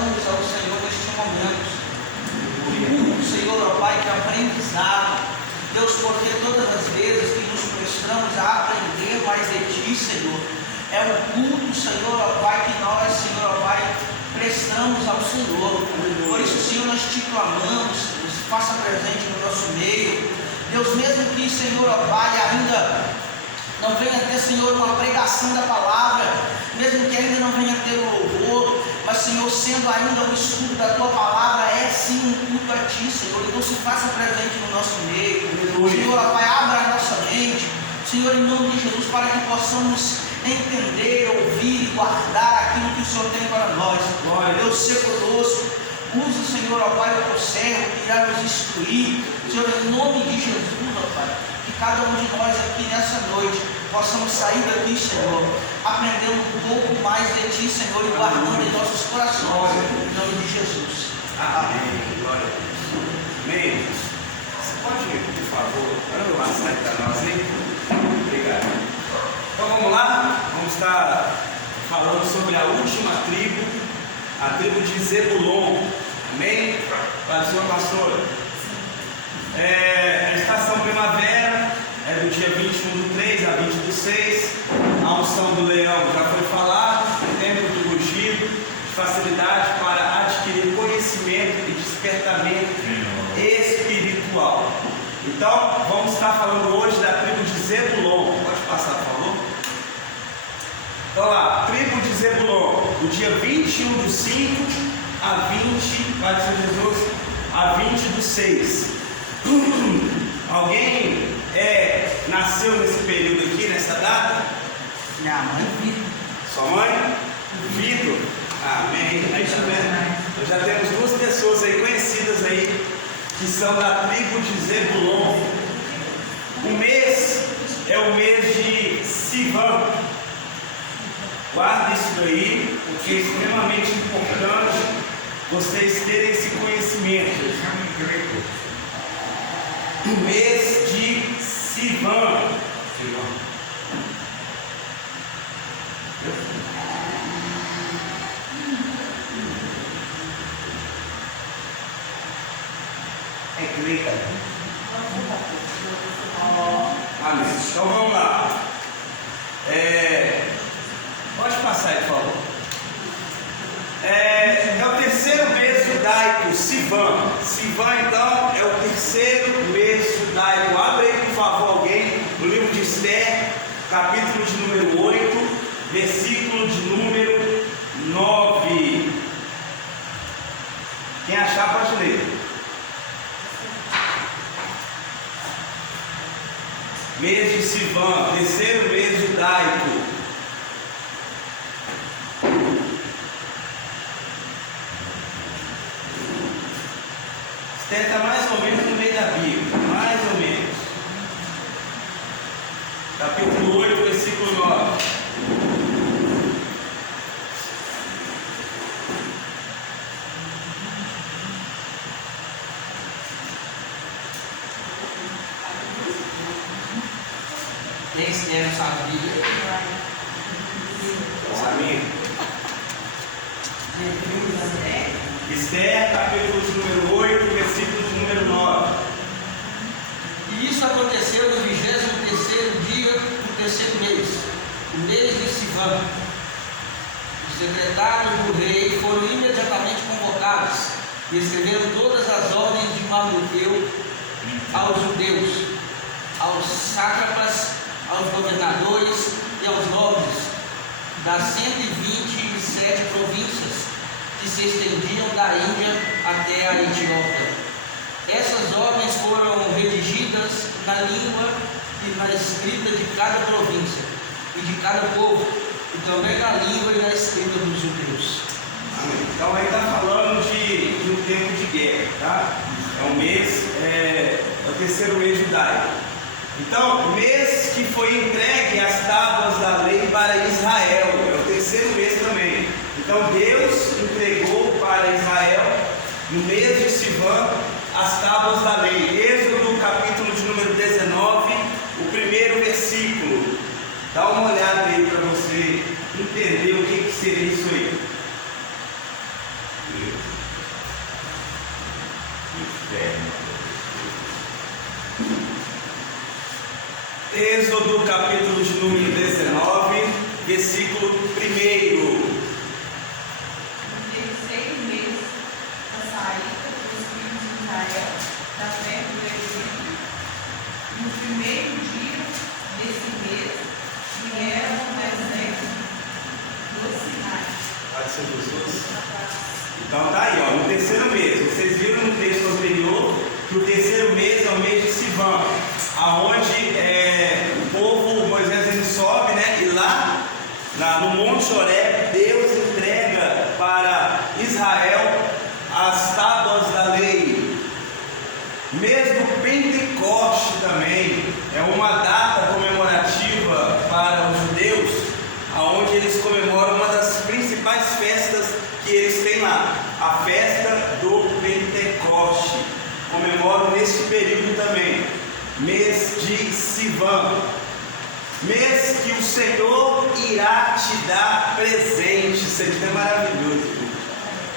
peçamos ao Senhor neste momento, Senhor, ó Pai, que aprendizado, Deus, porque todas as vezes que nos prestamos a aprender mais de Ti, Senhor, é um culto, Senhor, ó Pai, que nós, Senhor, ó Pai, prestamos ao Senhor. Por isso, Senhor, nós Te clamamos, nos faça presente no nosso meio. Deus, mesmo que, Senhor, ó Pai, ainda não venha ter, Senhor, uma pregação da palavra, mesmo que ainda não venha ter o louvor, mas, Senhor, sendo ainda o estudo da Tua palavra, é sim um culto a Ti, Senhor. Então se faça presente no nosso meio. Senhor, ó Pai, abra a nossa mente, Senhor, em nome de Jesus, para que possamos entender, ouvir e guardar aquilo que o Senhor tem para nós. Deus, seja conosco. Usa, Senhor, ó Pai, o Teu servo que irá nos instruir. Senhor, em nome de Jesus, ó Pai, que cada um de nós aqui nessa noite possamos sair daqui, Senhor, aprendendo um pouco mais de Ti, Senhor, e guardando em nossos corações, em nome de Jesus. Amém. Glória a Deus. Amém. Você pode, por favor, passar para nós aí? Obrigado. Então vamos lá, vamos estar falando sobre a última tribo, a tribo de Zebulon. Amém? Para o Senhor, pastor. A estação primavera é do dia 21/3 a 20/6. A unção do leão já foi falado, o tempo do rugido, de facilidade para adquirir conhecimento e despertamento espiritual. Então, vamos estar falando hoje da tribo de Zebulon. Pode passar, por favor? Então lá, tribo de Zebulon, do dia 21/5 a 20, Pai do Senhor Jesus, a 20/6. Alguém nasceu nesse período aqui, nessa data? Minha mãe, Vitor. Sua mãe? Vitor. Amém. Aí tá vendo? Já temos duas pessoas aí conhecidas aí, que são da tribo de Zebulon. O mês é o mês de Sivan. Guarde isso daí, porque é extremamente importante vocês terem esse conhecimento. O mês de Sivan. É grega. Amém. Então vamos lá. Pode passar aí, por favor. É o terceiro mês judaico, Sivan. Sivan, então, é o terceiro mês judaico. Abre aí, por favor, alguém, o livro de Esther, capítulo de número 8, versículo de número 9. Quem achar, pode ler. Mês de Sivan, terceiro mês judaico. Está mais ou menos no meio da Bíblia, mais ou menos. Capítulo 8, versículo 9. Quem escreve essa Bíblia? Samir. Esther, capítulo de número 8, versículo de número 9. E isso aconteceu no 23º dia do terceiro mês, o mês de Sivan. Os secretários do rei foram imediatamente convocados e escreveram todas as ordens de Mardoqueu aos judeus, aos sátrapas, aos governadores e aos nobres das 127 províncias que se estendiam da Índia até a Etiópia. Essas ordens foram redigidas na língua e na escrita de cada província e de cada povo, e também na língua e na escrita dos judeus. Amém. Então aí está falando de um tempo de guerra, tá? É um mês, é o terceiro mês judaico. Então, mês que foi entregue as tábuas da lei para Israel, é o terceiro mês também. Então Deus entregou para Israel, no mês de Sivan, as tábuas da lei. Êxodo, capítulo de número 19, o primeiro versículo. Dá uma olhada aí para você entender o que seria isso aí. Êxodo, capítulo de número 19, versículo 1. No terceiro mês da saída dos filhos de Israel da terra do Egito, no primeiro dia desse mês, vieram ao deserto do Sinai. Pode ser Jesus? Então tá aí, ó, no terceiro mês. Vocês viram no texto anterior que o terceiro mês é o mês de Sivan, aonde o povo, Moisés, ele sobe, né? E lá no Monte Horebe, Deus entrega para Israel as tábuas da lei. Mesmo Pentecoste também é uma data comemorativa para os judeus, aonde eles comemoram uma das principais festas que eles têm lá, a festa do Pentecoste. Comemoram neste período também, mês de Sivan, mês que o Senhor irá te dar presente. Isso aqui é maravilhoso.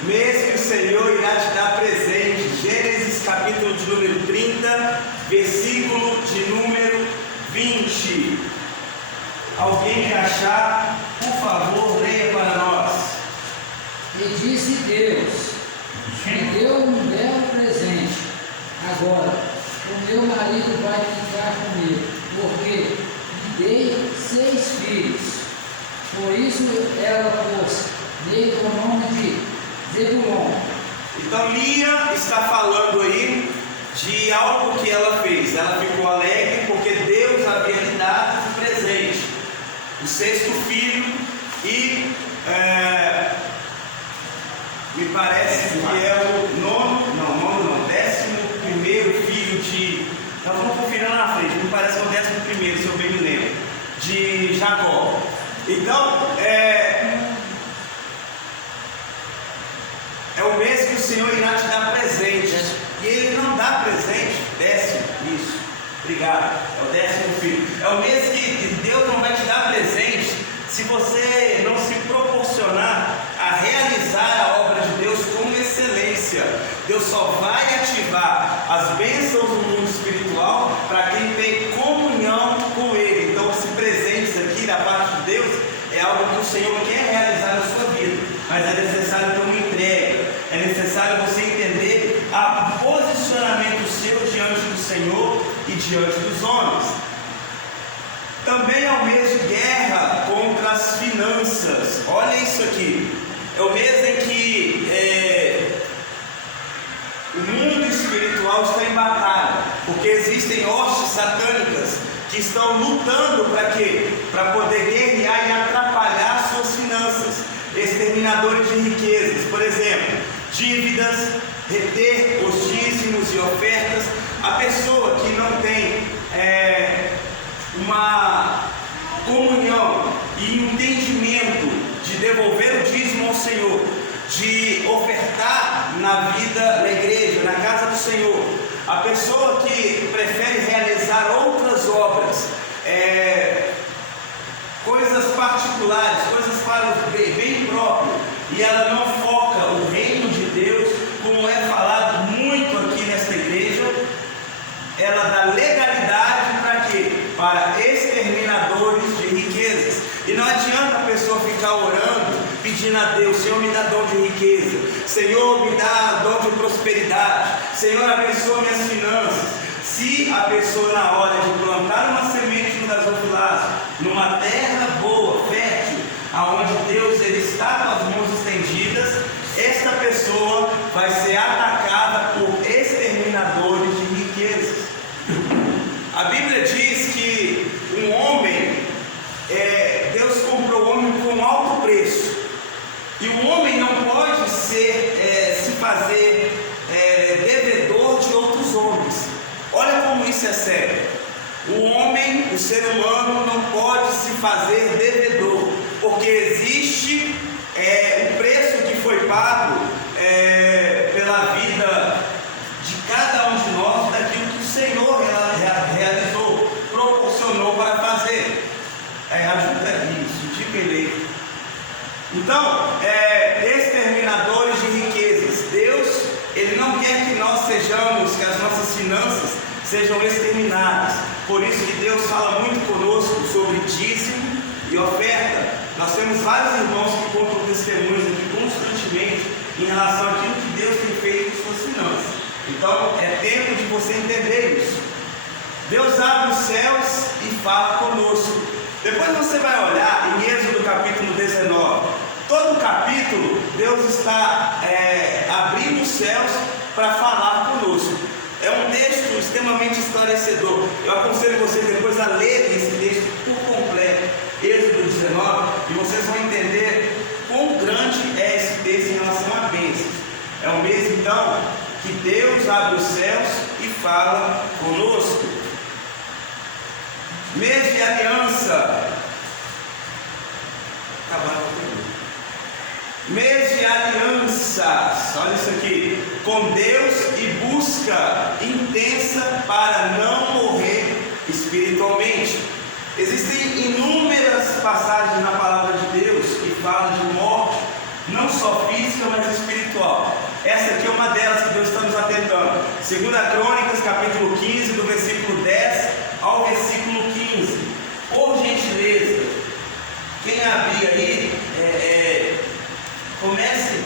Mês que o Senhor irá te dar presente. Gênesis capítulo de número 30, versículo de número 20. Alguém que achar, por favor, leia para nós. E disse Deus: me deu um belo presente. Agora, o meu marido vai ficar comigo, porque lhe dei 6 filhos. Por isso ela pôs nele o nome de Zebulon. Então Lia está falando aí de algo que ela fez. Ela ficou alegre porque Deus havia lhe dado um presente, o 6º filho, e me parece que é o 11º filho de... Nós vamos conferir lá na frente, me parece que é o 11º, se eu bem me lembro, de Jacó. Então, é o mês que o Senhor irá te dar presentes. E Ele não dá presente, 10º, isso, obrigado, é o 10º filho. É o mês que Deus não vai te dar presente se você não se proporcionar a realizar a obra de Deus com excelência. Deus só vai ativar as bênçãos do mundo espiritual para quem tem comunhão com Ele. Então, esse presente aqui da parte de Deus é algo que o Senhor quer realizar na sua vida, mas é necessário ter uma entrega, é necessário você entender o posicionamento seu diante do Senhor e diante dos homens. Também é o mês de guerra contra as finanças. Olha isso aqui. É o mês em que o mundo espiritual está em batalha, porque existem hostes satânicas que estão lutando para quê? Para poder guerrear e atrapalhar suas finanças. Exterminadores de riquezas, por exemplo, dívidas, reter os dízimos e ofertas. A pessoa que não tem uma comunhão e entendimento de devolver o dízimo ao Senhor, de ofertar na vida da igreja, na casa do Senhor, a pessoa que prefere realizar outras obras, coisas particulares, coisas para o bem próprio, e ela não foca o reino de Deus, como é falado muito aqui nesta igreja, ela dá legalidade para quê? Para exterminadores de riquezas. E não adianta a pessoa ficar orando, pedindo a Deus: Senhor, me dá dom de riqueza, Senhor, me dá dom de prosperidade, Senhor, abençoa minhas finanças. Se a pessoa, na hora de plantar uma semente no gasofilaço, numa terra boa, fértil, aonde Deus ele está com as mãos estendidas, esta pessoa vai ser atacada por exterminadores de riquezas. A Bíblia diz que um homem, Deus comprou o homem com um alto preço, e o homem não pode se fazer devedor de outros homens. Olha como isso é sério. O homem, o ser humano, não pode se fazer devedor, porque existe o preço que foi pago pela vida de cada um de nós, daquilo que o Senhor realizou, proporcionou para fazer. Ajuda isso, diga ele. Então, exterminadores de riquezas. Deus, Ele não quer que nós sejamos, que as nossas finanças sejam exterminadas. Por isso que Deus fala muito conosco sobre dízimo e oferta. Nós temos vários irmãos que contam testemunhos aqui constantemente em relação àquilo que Deus tem feito com suas finanças. Então é tempo de você entender isso. Deus abre os céus e fala conosco. Depois você vai olhar em Êxodo capítulo 19. Todo capítulo Deus está abrindo os céus para falar conosco. É um texto extremamente esclarecedor. Eu aconselho vocês depois a lerem esse texto por completo, Êxodo 19, e vocês vão entender quão grande é esse texto em relação a bênçãos. É um mês então que Deus abre os céus e fala conosco. Mês de aliança. Mês de alianças, olha isso aqui, com Deus e busca intensa para não morrer espiritualmente. Existem inúmeras passagens na palavra de Deus que falam de morte, não só física, mas espiritual. Essa aqui é uma delas que Deus está nos atentando. 2 Crônicas, capítulo 15, do versículo 10 ao versículo 15. Por gentileza, quem abrir aí, comece,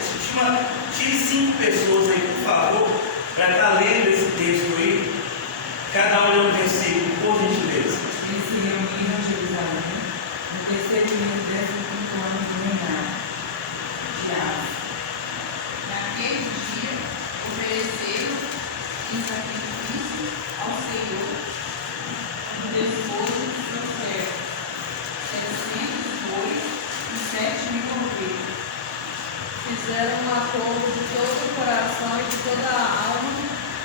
tire 5 pessoas aí, por favor, para estar lendo esse texto aí. Cada um lê um versículo, por gentileza. Eles se reuniram em Jerusalém no terceiro mês do 15º ano do reinado de Asa. Naquele dia, ofereceram em sacrifício ao Senhor no despojo do seu servo 700 bois e 7.000 ovelhas. Fizeram um acordo de todo o coração e de toda a alma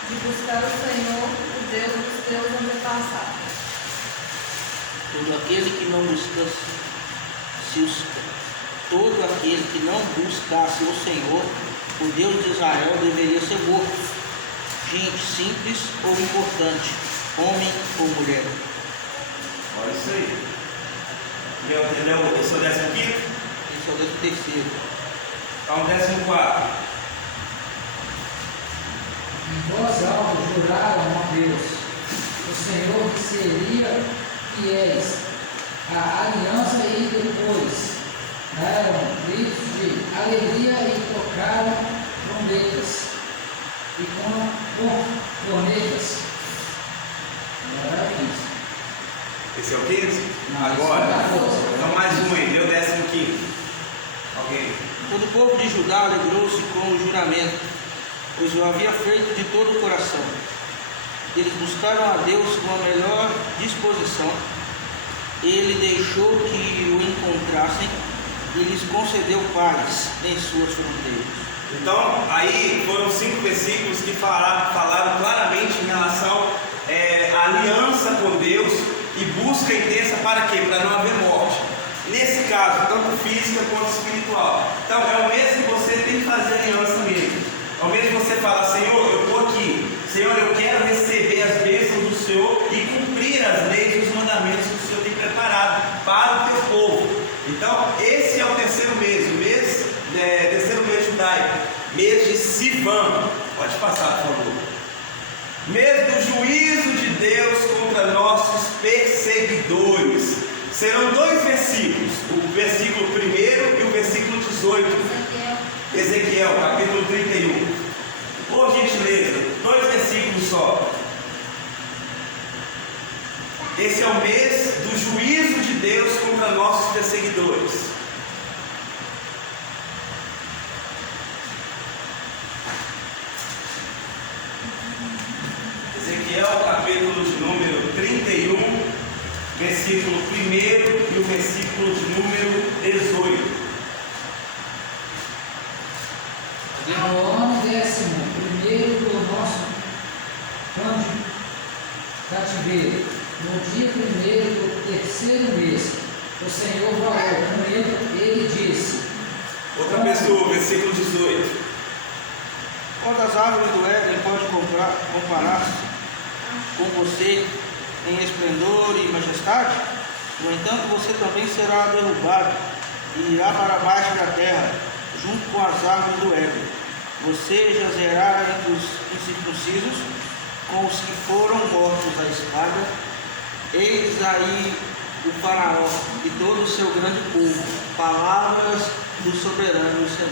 de buscar o Senhor, o Deus dos teus antepassados. Todo aquele que não buscasse o Senhor, o Deus de Israel, deveria ser morto. Gente simples ou importante, homem ou mulher. Olha isso aí. Esse é o 15º? Esse é o 13º. Então, 14º. Em voz alta juraram a Deus, o Senhor que seria fiéis à aliança, e depois deram gritos de alegria e tocaram trombetas e com cornetas. Agora é isso. Esse é o 15? Não, Agora. isso é Então mais um aí, deu 15º. Ok. Todo o povo de Judá alegrou-se com o juramento, pois o havia feito de todo o coração. Eles buscaram a Deus com a melhor disposição. Ele deixou que o encontrassem e lhes concedeu paz em suas fronteiras. Então, aí foram 5 versículos que falaram claramente em relação à aliança com Deus e busca intensa para quê? Para não haver morte. Nesse caso, tanto física quanto espiritual. Então, é o mesmo que você tem que fazer aliança mesmo. É o mesmo que você fala, Senhor, eu estou aqui. Senhor, eu quero receber as bênçãos do Senhor e cumprir as leis e os mandamentos que o Senhor tem preparado para o teu povo. Então, esse é o terceiro mês, terceiro mês judaico, mês de Sivan. Pode passar, por favor. Mês do juízo de Deus contra nossos perseguidores. Serão 2 versículos, o versículo 1 e o versículo 18. Ezequiel, capítulo 31. Por gentileza, 2 versículos só. Esse é o mês do juízo de Deus contra nossos perseguidores. Ezequiel, capítulo de número 31, versículo 1 e o versículo de número 18. No ano 11º do nosso cativeiro, no dia 1º do terceiro mês, o Senhor falou comigo, ele disse. Outra pessoa, versículo 18. Qual das árvores do Éden pode comparar-se com você em esplendor e majestade? No entanto, você também será derrubado e irá para baixo da terra, junto com as árvores do Éden. Você jazerá entre os incircuncisos, com os que foram mortos à espada, Eis aí o faraó e todo o seu grande povo, palavras do soberano Senhor.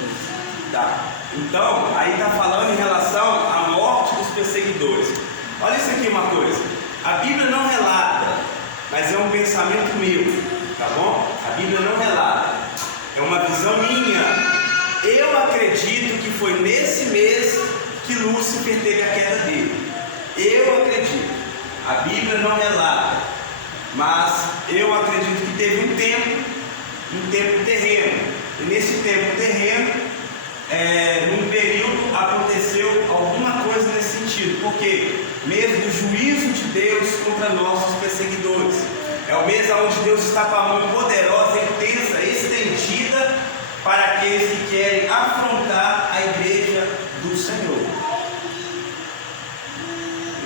Tá. Então, aí está falando em relação à morte dos perseguidores. Olha isso aqui uma coisa. A Bíblia não relata, mas é um pensamento meu, tá bom? A Bíblia não relata. É uma visão minha. Eu acredito que foi nesse mês que Lúcifer teve a queda dele. Eu acredito. A Bíblia não relata, mas eu acredito que teve um tempo terreno. E nesse tempo terreno, num período aconteceu alguma coisa nesse sentido. Porque mês do juízo de Deus contra nossos perseguidores. É o mês onde Deus está com a mão poderosa, intensa, estendida para aqueles que querem afrontar a igreja do Senhor.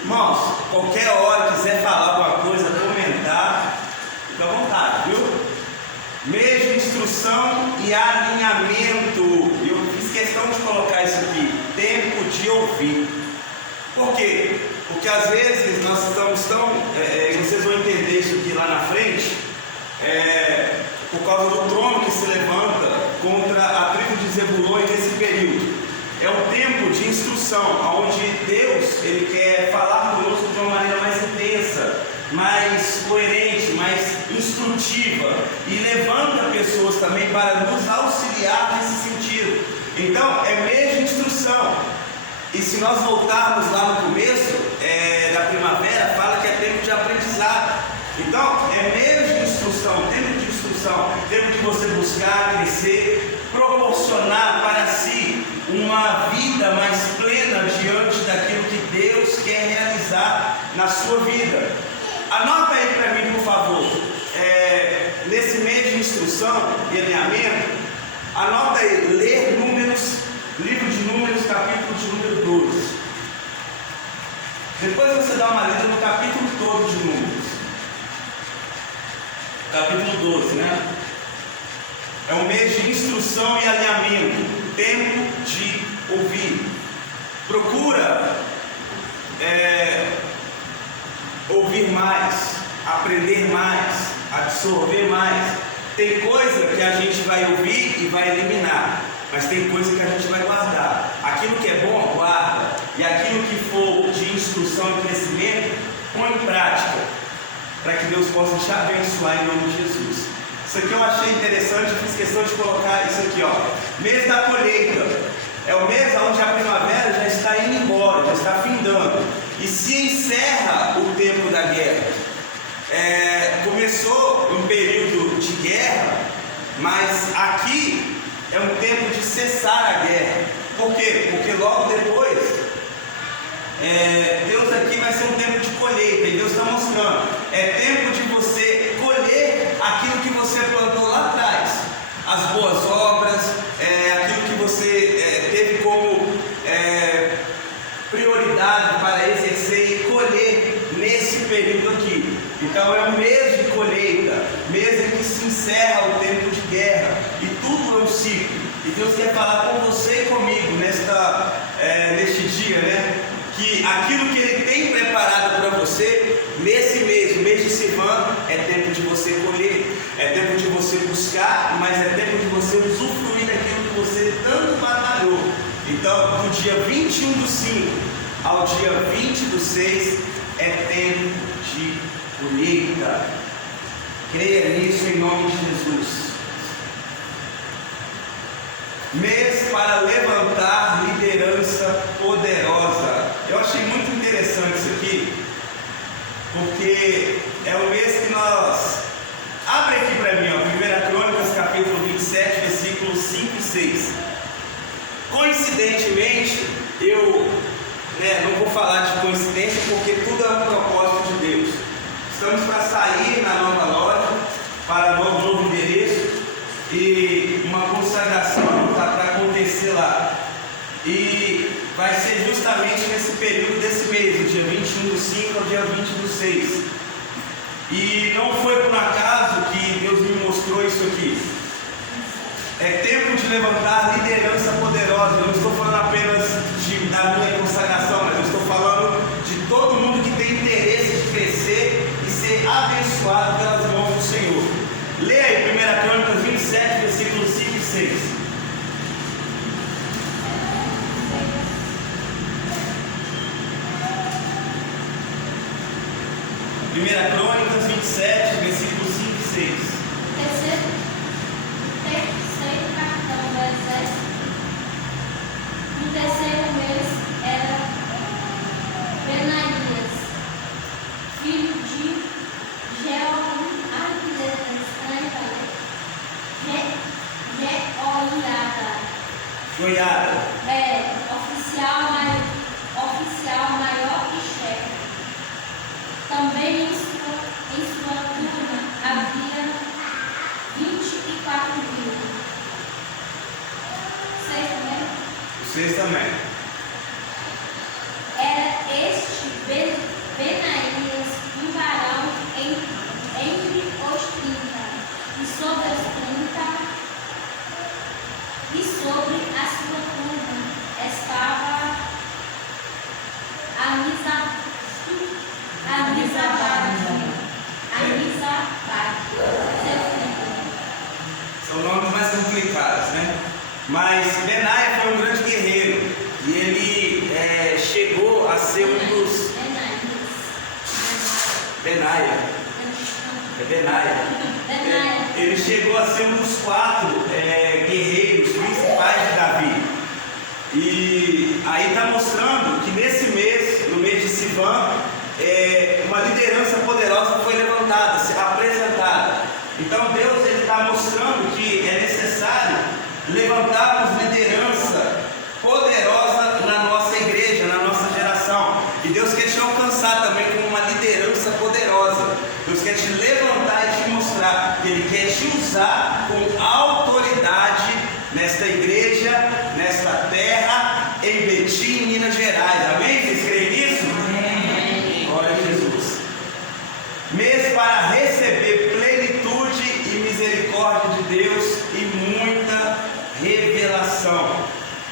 Irmãos, qualquer hora quiser falar alguma coisa, comentar, fica à vontade, viu? Mês de instrução e alinhamento. Eu fiz questão de colocar isso aqui. Tempo de ouvir. Por quê? Porque às vezes nós estamos tão... vocês vão entender isso aqui lá na frente. Por causa do trono que se levanta contra a tribo de Zebulon nesse período. É um tempo de instrução, onde Deus ele quer falar conosco de uma maneira mais intensa, mais coerente, mais instrutiva, e levanta pessoas também para nos auxiliar nesse sentido. Então, é mês de instrução. E se nós voltarmos lá no começo da primavera, fala que é tempo de aprendizado. Então, é mês de instrução, tempo de você buscar, crescer, proporcionar para si uma vida mais plena diante daquilo que Deus quer realizar na sua vida. Anota aí para mim, por favor, nesse mês de instrução e alinhamento, anota aí, ler Números, livro de Números, capítulo de número 12. Depois você dá uma lida no capítulo todo de Números. Capítulo 12, né? É um mês de instrução e alinhamento, tempo de ouvir. Procura ouvir mais, aprender mais, absorver mais. Tem coisa que a gente vai ouvir e vai eliminar, mas tem coisa que a gente vai guardar. Aquilo que é bom, guarda, e aquilo que for de instrução e crescimento, põe em prática, para que Deus possa te abençoar em nome de Jesus. Isso aqui eu achei interessante, eu fiz questão de colocar isso aqui, ó. Mês da colheita. É o mês onde a primavera já está indo embora, já está findando. E se encerra o tempo da guerra. Começou um período de guerra, mas aqui é um tempo de cessar a guerra. Por quê? Porque logo depois, Deus aqui vai ser um tempo de colheita. E Deus está mostrando, é tempo de você colher aquilo que você plantou lá atrás, as boas obras, aquilo que você teve como prioridade para exercer e colher nesse período aqui. Então é um mês de colheita, mês em que se encerra o tempo de guerra, e tudo é um ciclo. E Deus quer falar com você e comigo neste dia, né? Que aquilo que Ele tem preparado para você, nesse mês, o mês de Sivan, é tempo de você colher, é tempo de você buscar, mas é tempo de você usufruir daquilo que você tanto batalhou. Então, do dia 21/5 ao dia 20/6, é tempo de colheita. Creia nisso em nome de Jesus. Mês para levantar liderança poderosa. Eu achei muito interessante isso aqui, porque é o mês que nós... Abre aqui para mim, ó, 1 Crônicas, capítulo 27, versículos 5 e 6. Coincidentemente, eu não vou falar de coincidência, porque tudo é um propósito de Deus. Estamos para sair na nova loja, para o novo endereço, e uma consagração está para acontecer lá. E vai ser justamente nesse período desse mês, do dia 21/5 ao dia 20/6. E não foi por acaso que Deus me mostrou isso aqui. É tempo de levantar liderança poderosa. Eu não estou falando apenas da minha consagração, mas eu estou falando de todo mundo que tem interesse de crescer e ser ser abençoado pelas mãos do Senhor. Leia aí 1 Crônicas 27, versículos 5 e 6. Primeira Crônicas 27, versículos 5 e 6. Terceiro capitão do exército. No terceiro mês era Benaías, filho de Joiada. Oficial maior que chefe. Também em sua turma havia 24.000. Vocês também? Vocês também. Era este Benaías um varão entre os 30 e sobre os 30, e sobre a sua turma estava Amizabade, seu filho. São nomes mais complicados, né? Mas Benaia foi um grande guerreiro e ele chegou a ser um dos... Benaia. É Benaia. Ele chegou a ser um dos 4 guerreiros principais de Davi. E aí está mostrando que nesse mês, no mês de Sivan, uma liderança poderosa foi levantada, apresentada. Então Deus está mostrando que é necessário levantarmos liderança poderosa na nossa igreja, na nossa geração. E Deus quer te alcançar também como uma liderança poderosa. Deus quer te levantar e te mostrar que Ele quer te usar com autoridade nesta igreja, nesta terra, em Betim, Minas Gerais. Amém? Vocês creem nisso? Amém. Glória a Jesus. Mês para receber plenitude e misericórdia de Deus e muita revelação.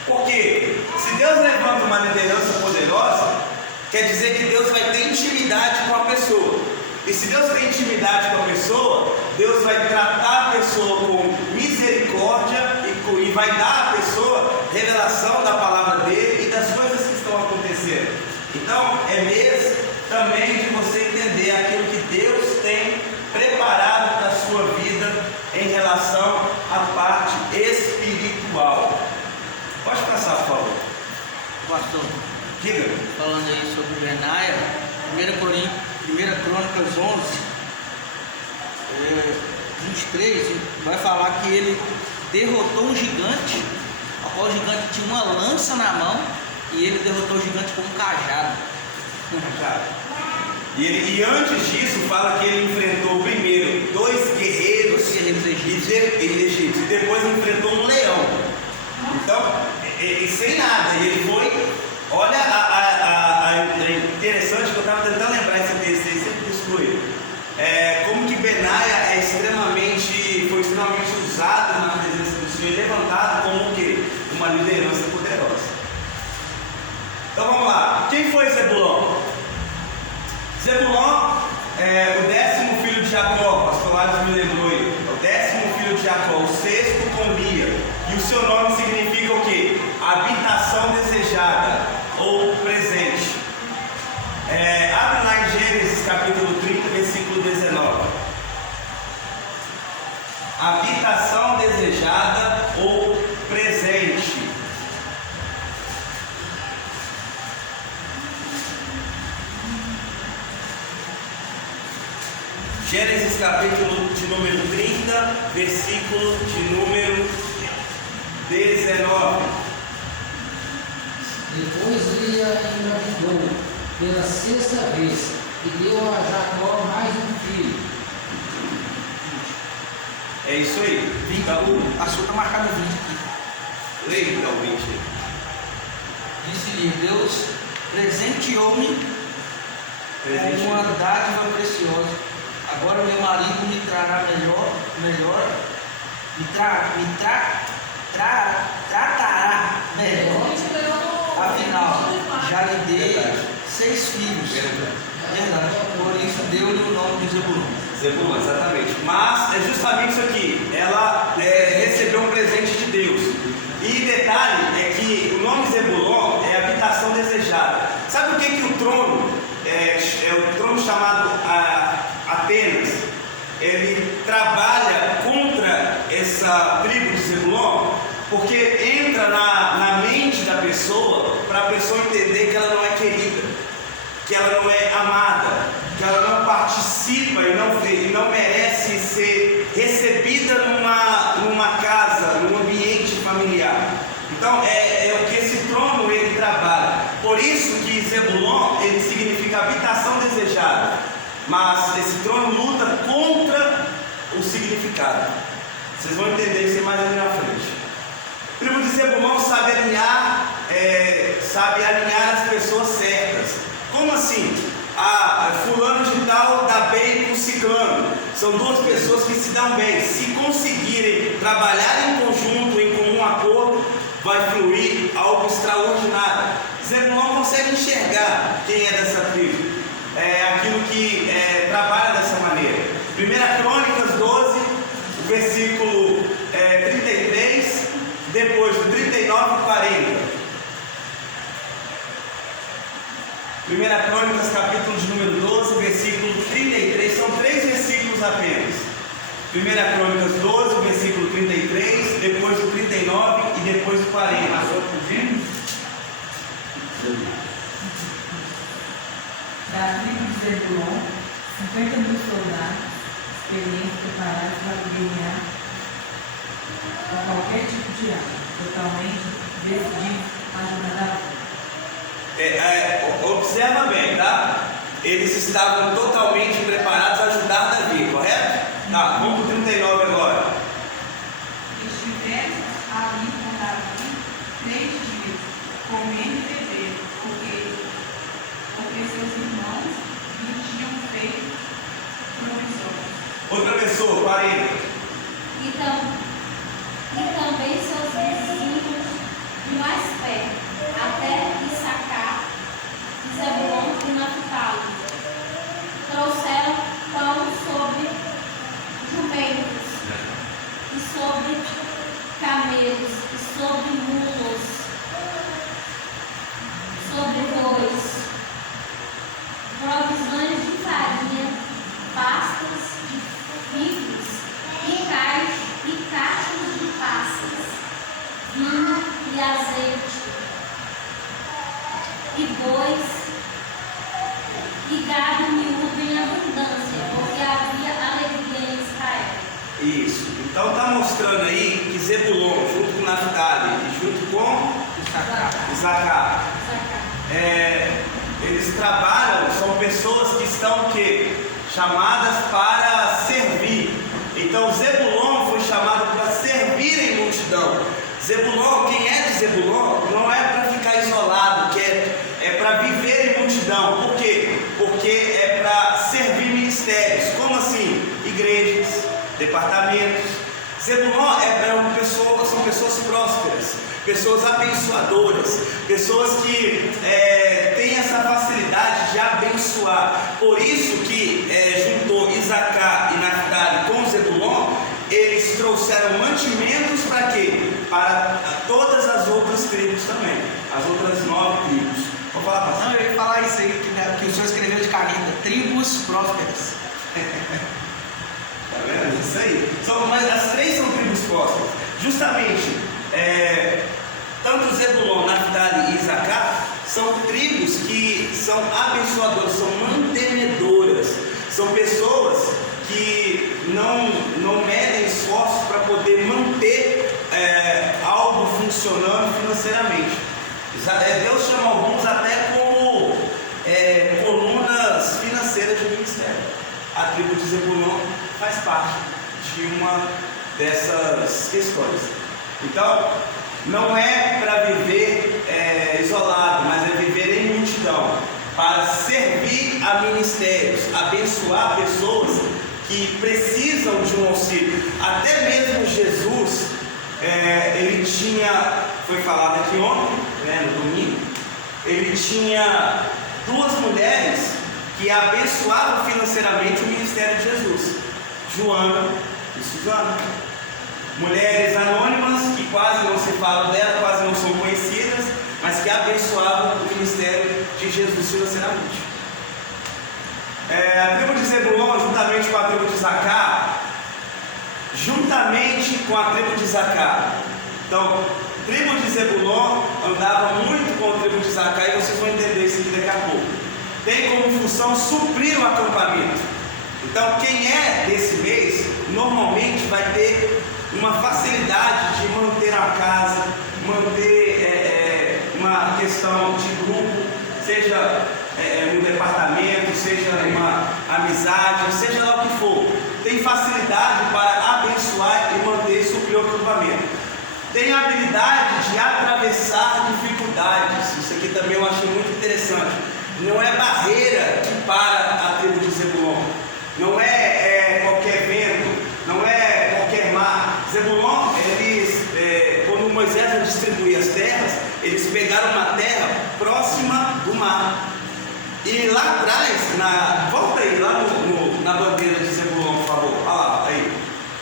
Porque se Deus levanta uma liderança poderosa, quer dizer que Deus vai ter intimidade com a pessoa. E se Deus tem intimidade com a pessoa, Deus vai tratar a pessoa com misericórdia e vai dar à pessoa revelação da palavra dele e das coisas que estão acontecendo. Então é mês também de você entender aquilo que Deus tem preparado para a sua vida em relação à parte espiritual. Pode passar, por favor. Pastor, Diga. falando aí sobre Benaia, 1 Crônicas 11, 23, vai falar que ele derrotou um gigante, a qual o gigante tinha uma lança na mão, e ele derrotou o gigante com um cajado. E antes disso, fala que ele enfrentou primeiro 2 guerreiros egípcios, e depois enfrentou um leão. Então, e sem nada, ele foi. Olha, é interessante que eu estava tentando lembrar esse texto aí, sempre excluí. Como que Benaia foi extremamente usado na presença do Senhor, levantado como o quê? Uma liderança poderosa. Então vamos lá. Quem foi Zebulon? Zebulon é o 10º filho de Jacó, o pastor Alisson me lembrou aí. É o 10º filho de Jacó, o 6º com Lia. E o seu nome significa o quê? Habitação desejada ou presente. Abre lá em Gênesis capítulo 30, versículo 19. Habitação desejada ou presente. Gênesis capítulo de número 30, versículo de número 19. Depois Lia engravidou pela 6ª vez e deu a Jacó mais um filho. É isso aí. A sua está marcada 20 aqui. Leia então 20. Disse-lhe Deus: presenteou-me com uma dádiva preciosa. Agora meu marido me trará tratará melhor. Afinal, já lhe dei 6 filhos. Verdade. Por isso deu-lhe o nome de Zebulon. Zebulon, exatamente. Mas é justamente isso aqui. Ela recebeu um presente de Deus. E detalhe é que o nome Zebulon é habitação desejada. Sabe o que o trono, o trono chamado Atenas, ele trabalha contra essa tribo de Zebulon? Porque entra na mente da pessoa, para a pessoa entender que ela não é querida, que ela não é amada, que ela não participa e não merece ser recebida numa casa, num ambiente familiar. Então é o que esse trono ele trabalha. Por isso que Zebulon ele significa habitação desejada. Mas esse trono luta contra o significado. Vocês vão entender isso mais ali na frente. A tribo de Zebulon sabe alinhar as pessoas certas. Como assim? Fulano de tal dá bem com ciclano. São duas pessoas que se dão bem. Se conseguirem trabalhar em conjunto, em comum acordo, vai fluir algo extraordinário. Zebulon consegue enxergar quem é dessa tribo. Aquilo que trabalha dessa maneira. 1 Crônicas 12, o versículo 33, depois do 39 e 40. 1 Crônicas, capítulo de número 12, versículo 33, são 3 versículos apenas. 1 Crônicas 12, versículo 33, depois do 39 e depois do 40. Da tribo de Zebulon, 50.000 soldados, experientes, preparados para guerrear com qualquer tipo de arma, totalmente decididos a ajudar a Observa bem, tá? Eles estavam totalmente preparados a ajudar Davi, correto? Tá, vamos para o 39 agora. Estiveram ali com Davi 3 dias, comendo e bebendo, porque seus irmãos lhe tinham feito provisões. Outra pessoa, 40. E também seus vizinhos de mais perto, até Issacar, Zebulon e Naphtali, trouxeram pão sobre jumentos, e sobre camelos, e sobre mulos, sobre bois, provisões de farinha, pastas de figos e cachos de passas, vinho e azeite, e bois, e gado miúdo em abundância, porque havia alegria em Israel. Isso. Então está mostrando aí que Zebulon, junto com Naphtali e junto com Issacar, eles trabalham, são pessoas que estão chamadas para servir. Então Zebulon foi chamado para servir em multidão. Zebulon, quem é de Zebulon, não é para ficar isolado, é para viver em multidão. Por quê? Porque é para servir ministérios. Como assim? Igrejas, departamentos. Zebulon são pessoas prósperas, pessoas abençoadoras, pessoas que têm essa facilidade de abençoar. Por isso que juntou Issacar e Naphtali com Zebulon, eles trouxeram mantimentos para quê? Para todas as outras tribos também, as outras 9 tribos. Vou falar para você. Não, eu ia falar isso aí que o senhor escreveu de caneta, tribos prósperas. Tá vendo? Isso aí. As 3 são tribos prósperas. Justamente, tanto Zebulon, Naphtali e Issacar são tribos que são abençoadoras, são mantenedoras, são pessoas que não medem esforços para poder manter algo funcionando financeiramente. Deus chama alguns até como colunas financeiras do ministério. A tribo de Zebulon faz parte de uma dessas questões. Então, não é para viver isolado, mas é viver em multidão, para servir a ministérios, abençoar pessoas que precisam de um auxílio. Até mesmo Jesus, ele tinha, foi falado aqui ontem, no domingo, ele tinha 2 mulheres que abençoavam financeiramente o ministério de Jesus: Joana e Susana. Mulheres anônimas que quase não se falam dela, quase não são conhecidas, mas que abençoavam o ministério de Jesus financeiramente. A tribo de Zebulon, juntamente com a tribo de Zacá, então, tribo de Zebulon andava muito com a tribo de Zacá, e vocês vão entender isso aqui daqui a pouco. Tem como função suprir o acampamento. Então, quem é desse mês, normalmente vai ter uma facilidade de manter a casa, manter uma questão de grupo, seja no departamento, seja uma amizade, seja lá o que for. Tem facilidade para abençoar e manter e suprir o acampamento. Tem a habilidade de atravessar dificuldades. Isso aqui também eu achei muito interessante. Não é barreira que para a tribo de Zebulon. Não é qualquer vento, não é qualquer mar. Zebulon, quando Moisés vai distribuir as terras, eles pegaram uma terra próxima do mar. E lá atrás, volta aí, lá na bandeira de Zebulon, por favor. Olha lá, aí.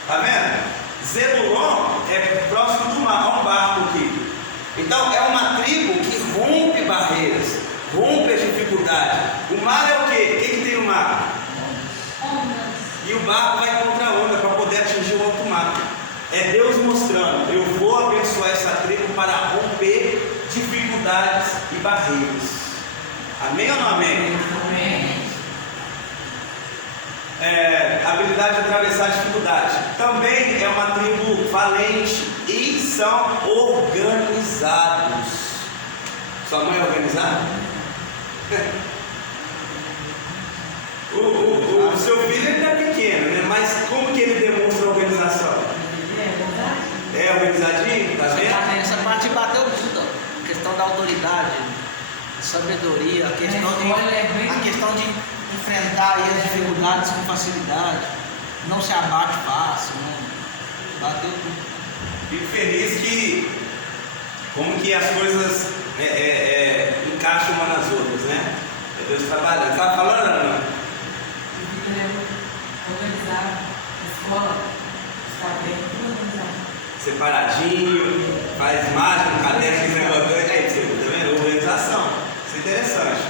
Tá vendo? Zebulon é próximo do mar, olha um barco aqui. Então é uma tribo que rompe barreiras, rompe as dificuldades. O mar é o quê? O que tem no mar? Ondas. E o barco vai contra a onda para poder atingir o alto mar. É Deus mostrando: eu vou abençoar essa tribo para romper dificuldades e barreiras. Amém ou não amém? Amém. Habilidade de atravessar dificuldades. Também é uma tribo valente e são organizados. Sua mãe é organizada? O seu filho ainda é pequeno, né? Mas como que ele demonstra organização? É organizadinho? Tá vendo? Essa parte bateu tudo, ó. A questão da autoridade, sabedoria, a questão de enfrentar aí as dificuldades com facilidade, não se abate fácil, bateu tudo. Fico feliz que como que as coisas encaixam uma nas outras, né? É Deus trabalhando. Você estava falando, Ana? Organizar a escola, está bem organizado. Separadinho, faz imagem no caderno, que negócio. Aí, você tá vendo? Organização. Isso é interessante.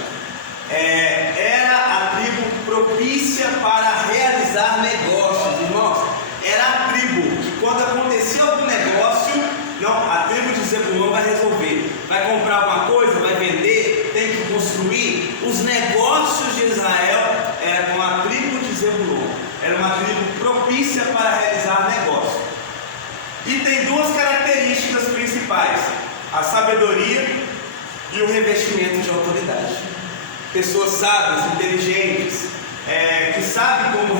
Era a tribo propícia para realizar negócios, irmãos. Era a tribo que, quando acontecia algum negócio, a tribo de Zebulon vai resolver. Vai comprar alguma coisa, vai vender, tem que construir. Os negócios de Israel eram com a tribo de Zebulon. Era uma tribo propícia para realizar negócios. E tem duas características principais: a sabedoria e o revestimento de autoridade. Pessoas sábias, inteligentes, que sabem como